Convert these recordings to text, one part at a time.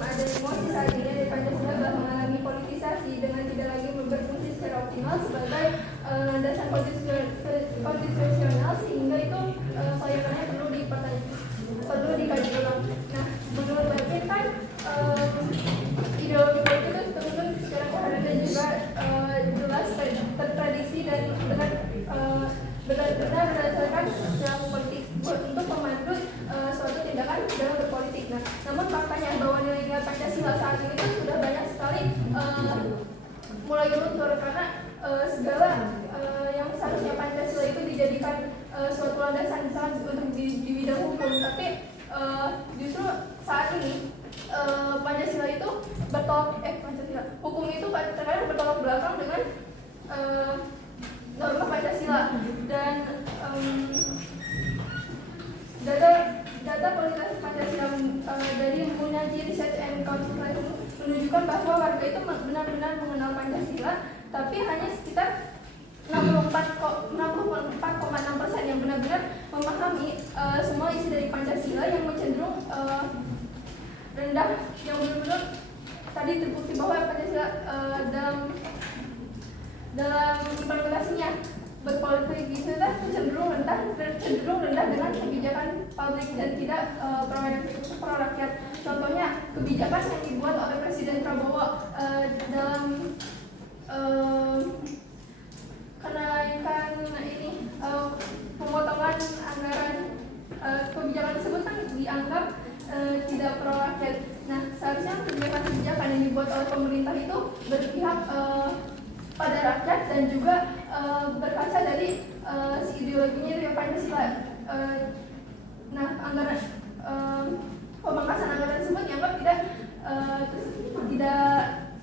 ada emosi saat ini dari Pancasila telah mengalami politisasi dengan tidak lagi berfungsi secara optimal sebagai landasan konstitusional, sehingga itu kelayakannya perlu dikaji ulang. Nah, menurut Bapak kan ideologi politik itu tentu secara koheren dan juga jelas tertradisi dan benar-benar berdasarkan perilaku politik untuk memandu suatu tindakan dalam berpolitik. Nah, namun faktanya bahwa nilai-nilai Pancasila saat ini itu sudah banyak sekali mulai luntur karena segala yang seharusnya Pancasila itu dijadikan suatu landasan untuk di bidang hukum, tapi justru saat ini Pancasila itu hukum itu terkadang bertolak belakang dengan norma Pancasila, dan data kualitas Pancasila dari Munaji Research and Consultation menunjukkan bahwa warga itu benar-benar mengenal Pancasila, tapi hanya sekitar 64,6% yang benar-benar memahami semua isi dari Pancasila, yang cenderung rendah, yang benar-benar tadi terbukti bahwa Pancasila dalam implementasinya berpolitik itu cenderung rendah dengan kebijakan publik dan tidak pro rakyat. Contohnya kebijakan yang dibuat oleh Presiden Prabowo dalam kenaikan pemotongan anggaran, kebijakan tersebut kan dianggap tidak pro rakyat. Nah, seharusnya kebijakan yang dibuat oleh pemerintah itu berpihak pada rakyat dan juga berkaca dari si ideologinya dari Pancasila. Nah, pemangkasan anggaran tersebut dianggap tidak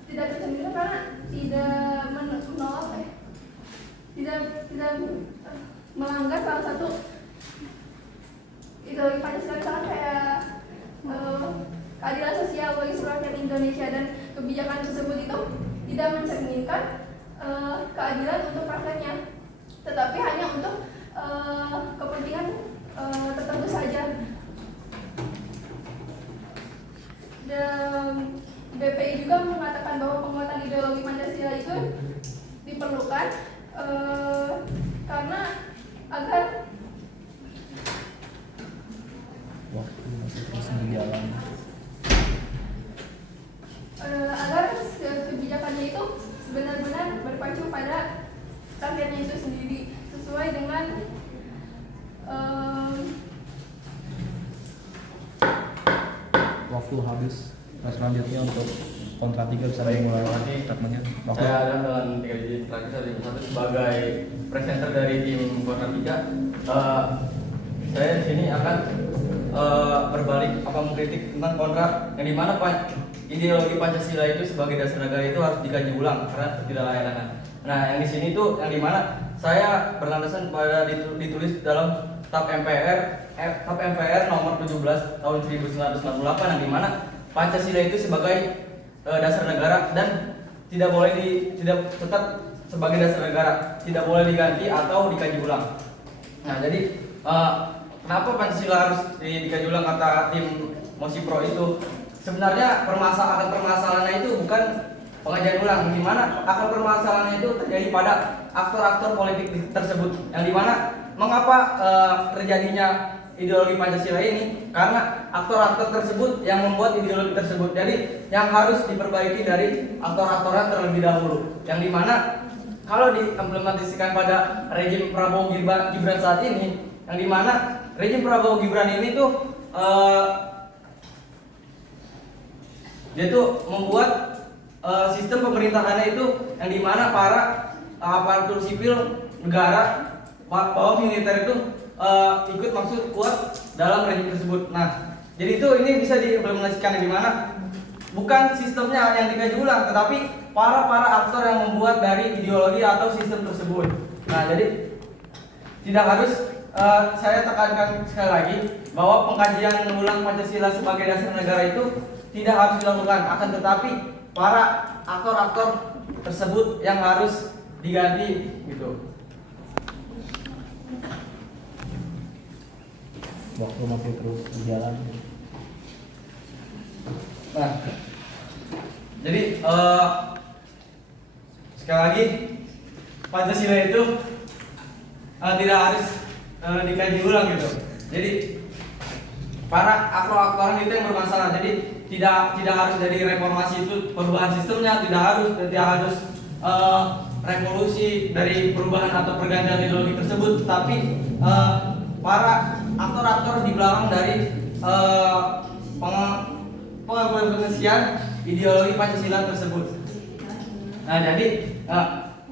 tercermin karena tidak melanggar salah satu ideologi Pancasila, misalkan kayak keadilan sosial bagi seluruh rakyat Indonesia, dan kebijakan tersebut itu tidak mencerminkan keadilan untuk rakyatnya, tetapi hanya untuk kepentingan tertentu saja. Dan BPI juga mengatakan bahwa penguatan ideologi Pancasila itu diperlukan karena agar kebijakannya itu benar-benar berpacu pada rakyatnya itu sendiri, sesuai dengan waktu habis. Nah, selanjutnya untuk kontra 3 bisa dimulai statementnya. Saya ada dengan 3 menit terakhir saya satu sebagai presenter dari tim kontra 3. Saya di sini akan berbalik mengkritik tentang kontra yang dimana ideologi Pancasila itu sebagai dasar negara itu harus dikaji ulang karena tidak layak. Nah, yang di sini tuh yang dimana saya berlandasan pada ditulis dalam TAP MPR nomor 17 tahun 1968, yang dimana Pancasila itu sebagai dasar negara dan tidak tetap sebagai dasar negara, tidak boleh diganti atau dikaji ulang. Nah, jadi kenapa Pancasila harus dikaji ulang kata tim Mosi Pro itu? Sebenarnya permasalahannya itu bukan pengajian ulang, di mana akar permasalahannya itu terjadi pada aktor-aktor politik tersebut, yang dimana mengapa terjadinya ideologi Pancasila ini, karena aktor-aktor tersebut yang membuat ideologi tersebut. Jadi yang harus diperbaiki dari aktor-aktornya terlebih dahulu, yang dimana kalau diimplementasikan pada rejim Prabowo Gibran saat ini, yang dimana rejim Prabowo Gibran ini tuh dia tuh membuat sistem pemerintahannya itu yang dimana para aparatur sipil negara bahwa militer itu ikut maksud kuat dalam rejim tersebut. Nah, jadi itu ini bisa diimplementasikan di mana bukan sistemnya yang dikaji ulang, tetapi para aktor yang membuat dari ideologi atau sistem tersebut. Nah, jadi tidak harus saya tekankan sekali lagi bahwa pengkajian ulang Pancasila sebagai dasar negara itu tidak harus dilakukan, akan tetapi para aktor-aktor tersebut yang harus diganti gitu. Waktu masih terus berjalan. Nah, jadi sekali lagi Pancasila itu tidak harus dikaji ulang gitu. Jadi para aktor-aktoran itu yang bermasalah. Jadi tidak harus dari reformasi itu perubahan sistemnya, tidak harus revolusi dari perubahan atau pergantian ideologi tersebut, tapi para aktor-aktor di belakang dari pengisian ideologi Pancasila tersebut. Nah, jadi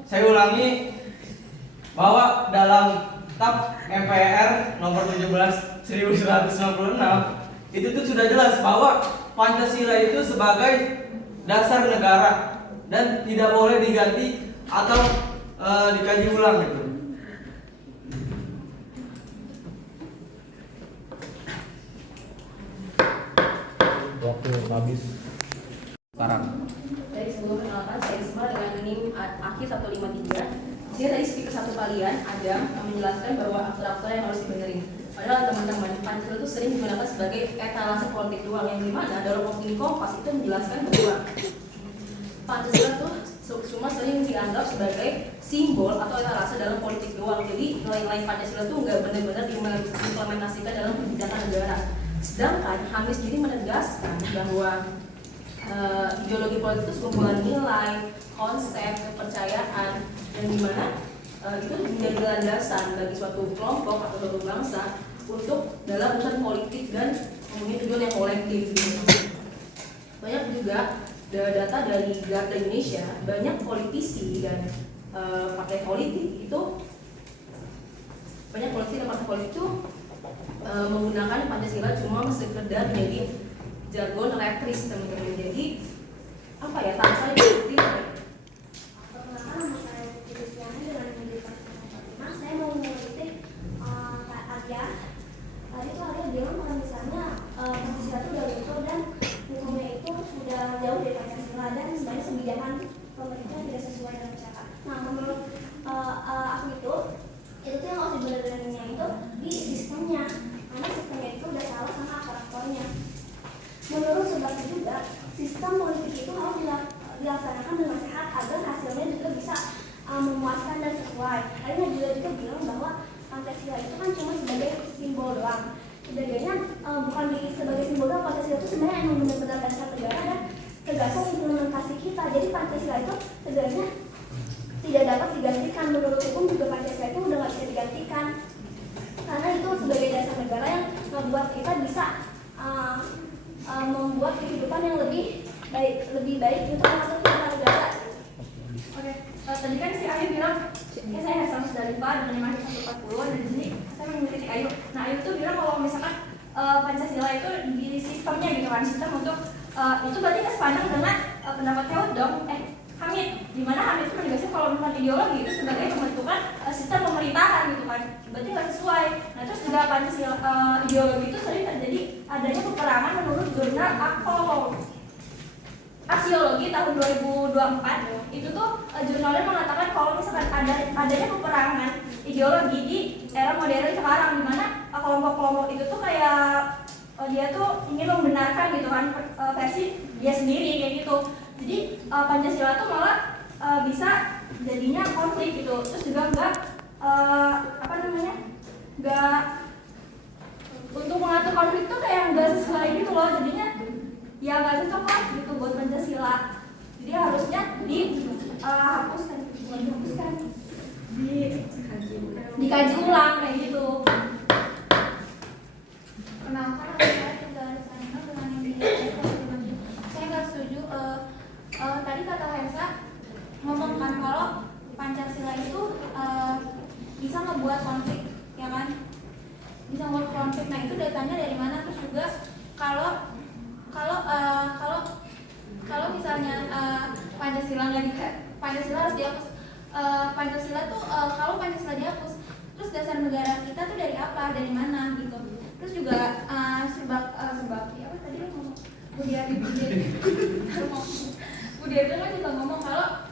saya ulangi bahwa dalam TAP MPR nomor 17 1196 itu tuh sudah jelas bahwa Pancasila itu sebagai dasar negara dan tidak boleh diganti atau dikaji ulang gitu. Waktu habis. Sekarang. Dari sebelum perkenalkan, saya Isma dengan NIM Akhir 153. Jadi tadi speaker satu kalian Adam menjelaskan bahwa aktor-aktor yang harus dibenerin. Padahal teman-teman, Pancasila itu sering digunakan sebagai etalase politik doang, yang dimana dalam opini Kompas itu menjelaskan bahwa Pancasila itu cuma sering dianggap sebagai simbol atau etalase dalam politik doang. Jadi nilai-nilai Pancasila itu nggak benar-benar diimplementasikan dalam kebijakan negara. Sedangkan Hamis sendiri menegaskan bahwa ideologi politik itu sekumpulan nilai, konsep, kepercayaan, dan dimana itu menjadi landasan bagi suatu kelompok atau suatu bangsa untuk dalam urusan politik dan mempunyai tujuan yang kolektif. Banyak juga data dari Garda Indonesia, banyak politisi dan partai politik itu menggunakan Pancasila cuma sekedar menjadi jargon retris, teman-teman. Jadi apa ya, tanpa dibukti. Perkenalkan, nama saya Kristiani dengan nilai Fatimah. Saya mau mengutip Kak Arya. Tadi tuh Arya bilang kalau misalnya Pancasila itu udah luntur dan hukumnya itu sudah jauh dari Pancasila dan sebenarnya kebijakan pemerintah tidak sesuai dengan masyarakat. Nah, menurut aku itu tuh yang harus dibenerinnya itu di sistemnya, karena sistemnya itu udah salah sama aktor-aktornya. Menurut sebab juga sistem politik itu harus dilaksanakan dengan sehat agar hasilnya juga bisa memuaskan dan sesuai. Akhirnya juga bilang bahwa Pancasila itu kan cuma sebagai simbol doang. Sebagainya bukan sebagai simbol doang, Pancasila itu sebenarnya emang benar-benar dasar negara dan tergantung implementasi kita. Jadi Pancasila itu sebenarnya tidak dapat digantikan. Menurut hukum juga Pancasila itu udah nggak bisa digantikan karena itu sebagai dasar negara yang membuat kita bisa membuat kehidupan yang lebih baik untuk anak negara. Oke, tadi kan si Ayu bilang, saya sama Musdalifah dan menikmati 140 dan di sini saya mengikuti Ayu. Nah, Ayu tuh bilang kalau misalkan Pancasila itu di sistemnya gitu kan, sistem untuk itu berarti nggak sepanjang dengan pendapat Heot dong. Hamid, dimana Hamid itu menegaskan kalau misalkan ideologi itu sebagai pembentukan sistem pemerintahan gitu kan, berarti nggak sesuai. Nah, terus juga Pancasila ideologi itu sering terjadi adanya peperangan menurut jurnal Aksiologi tahun 2024. Itu tuh jurnalnya mengatakan kalau misalkan adanya peperangan ideologi di era modern sekarang, dimana kelompok-kelompok itu tuh kayak dia tuh ingin membenarkan gitu kan versi dia sendiri kayak gitu. Jadi Pancasila tuh malah bisa jadinya konflik gitu. Terus juga nggak untuk mengatur konflik tuh kayak nggak sesuai gitu loh. Jadinya ya nggak cocok lah gitu buat Pancasila. Jadi harusnya dihapuskan, bukan dihapuskan, dikaji ulang kayak gitu. Kenalkan, saya juga Sanina dengan yang di saya nggak setuju. Tadi kata Hersa ngomongkan kalau Pancasila itu bisa membuat konflik, ya kan? Bisa membuat konflik. Nah, itu datanya dari mana? Terus juga kalau misalnya Pancasila harus dihapus. Pancasila tuh kalau Pancasila dihapus, terus dasar negara kita tuh dari apa? Dari mana gitu? Terus juga tadi lo ngomong Budiari kan juga ngomong kalau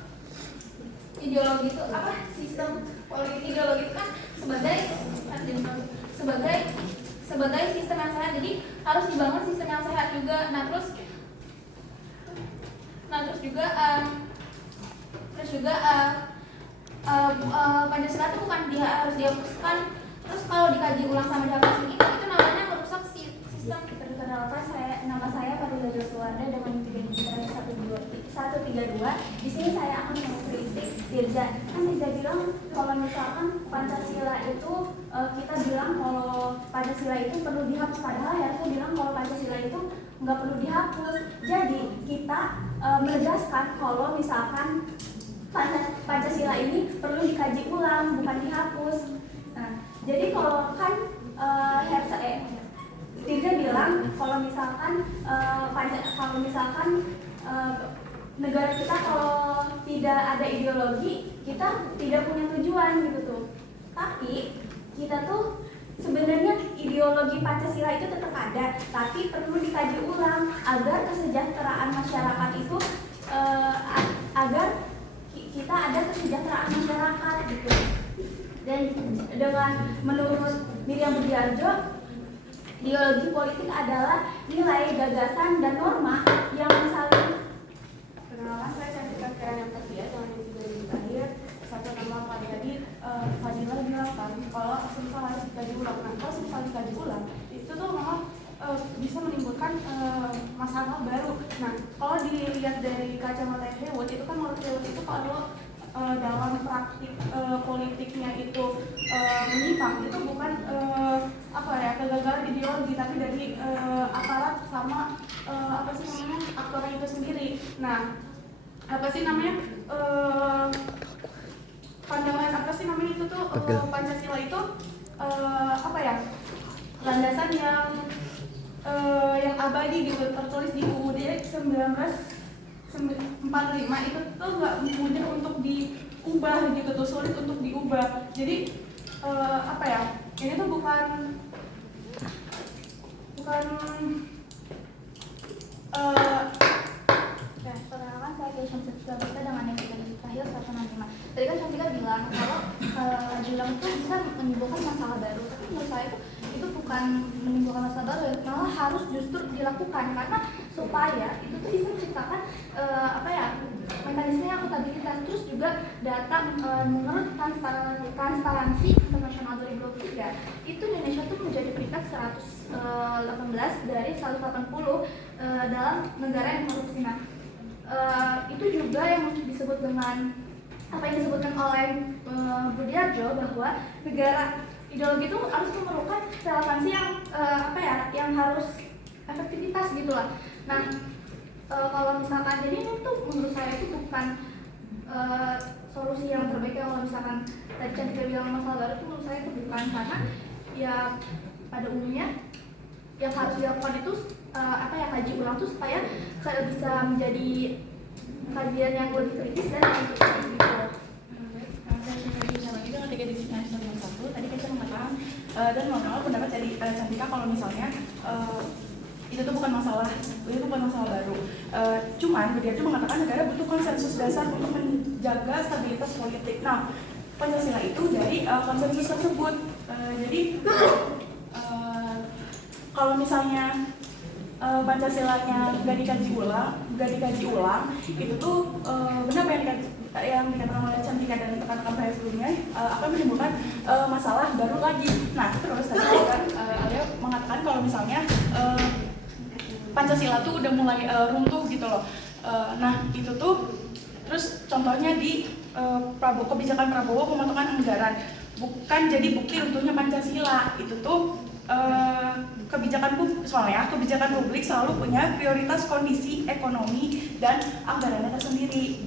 ideologi itu apa, sistem politik ideologi itu kan sebagai sistem yang sehat, jadi harus dibangun sistem yang sehat juga. Nah, terus juga Pancasila itu bukan harus dihapuskan. Terus kalau dikaji ulang sama dihapus ini itu namanya merusak sistem. Nama saya Fadila Joshua dengan identitas 132. Di sini saya akan mengkritik Dirja. Kan Dirja bilang kalau misalkan Pancasila itu kita bilang kalau Pancasila itu perlu dihapus, padahal Hersa bilang kalau Pancasila itu nggak perlu dihapus. Jadi kita menegaskan kalau misalkan Pancasila ini perlu dikaji ulang, bukan dihapus. Nah, jadi kalau kan Hersa Dirja bilang kalau misalkan negara kita kalau tidak ada ideologi, kita tidak punya tujuan gitu tuh. Tapi kita tuh sebenarnya ideologi Pancasila itu tetap ada, tapi perlu dikaji ulang agar kesejahteraan masyarakat itu agar kita ada kesejahteraan masyarakat gitu. Dan dengan menurut Miriam Budiarjo, ideologi politik adalah nilai, gagasan, dan norma yang saling. Perkenalkan, saya Cantika Kirana Pertia, dengan yang terakhir. Satu nama tadi Fadila bilang kan kalau semisal harus dikaji ulang. Nah, kalau semisal dikaji ulang itu tuh memang bisa menimbulkan masalah baru. Nah, kalau dilihat dari kacamata Heywood, itu kan menurut Heywood itu kalau dalam praktik politiknya itu menyimpang, itu bukan kegagalan ideologi, tapi dari aparat sama aktornya itu sendiri. Nah, pandangan itu tuh Pancasila itu landasan yang abadi gitu, tertulis di UUD 1945 itu tuh nggak mudah untuk diubah gitu tuh, sulit untuk diubah. Jadi ini tuh bukan perkenalkan, saya Keisha Septia dengan yang terakhir 165. Tadi kan Cantika bilang kalau bilang itu bisa menimbulkan masalah baru, tapi menurut saya itu bukan menimbulkan masalah baru, malah harus justru dilakukan karena supaya itu tuh bisa menciptakan mekanisme akuntabilitas. Terus juga data menurut Transparansi Internasional 2023 itu Indonesia tuh menjadi peringkat 118 dari 180 dalam negara yang korupsi. Nah, itu juga yang disebut dengan apa yang disebutkan oleh Budiarjo, bahwa negara ideologi itu harus memerlukan relevansi yang harus efektivitas gitulah. Nah, kalau misalkan jadi ini tuh menurut saya itu bukan solusi yang terbaik. Kalau misalkan tadi Cantika bilang masalah baru itu menurut saya itu bukan, karena ya pada umumnya yang harus dilakukan itu kaji ulang tuh supaya bisa menjadi kajian yang lebih kritis dan lebih gitu. Ketika di sini satu tadi Keisha mengatakan dan mengenal pendapat dari Cantika kalau misalnya itu tuh bukan masalah baru. Cuman Budiarjo mengatakan negara butuh konsensus dasar untuk menjaga stabilitas politik. Nah, Pancasila itu dari konsensus tersebut. Jadi kalau misalnya Pancasilanya nggak dikaji ulang, itu tuh benar yang dikatakan oleh Cantika dan rekan-rekan saya sebelumnya akan menimbulkan masalah baru lagi. Nah, terus tadi kan Alia mengatakan kalau misalnya Pancasila tuh udah mulai runtuh gitu loh. Nah, itu tuh terus contohnya di kebijakan Prabowo pemotongan anggaran bukan jadi bukti runtuhnya Pancasila. Itu tuh kebijakan publik selalu punya prioritas kondisi ekonomi dan anggarannya tersendiri.